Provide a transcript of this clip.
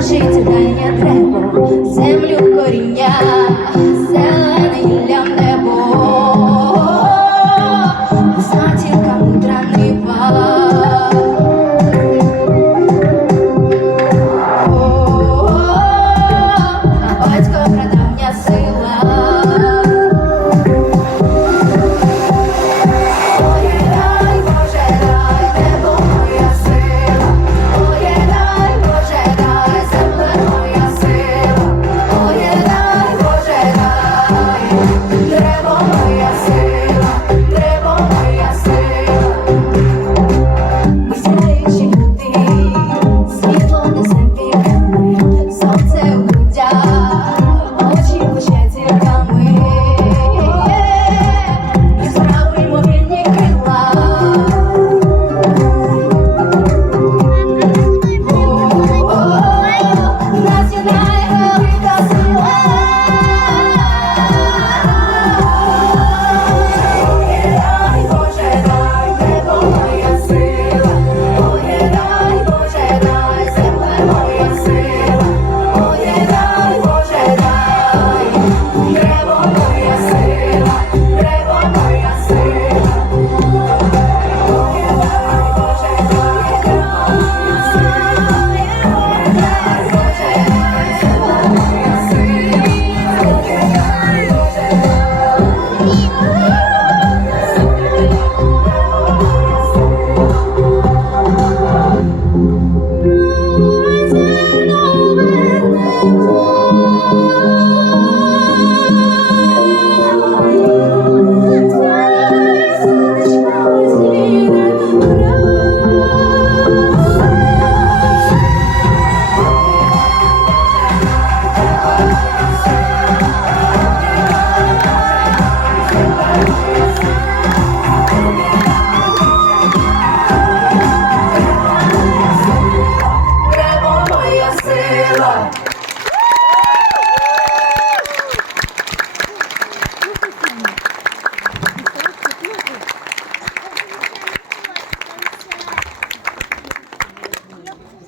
Все життя я треба землю коріння. I hope.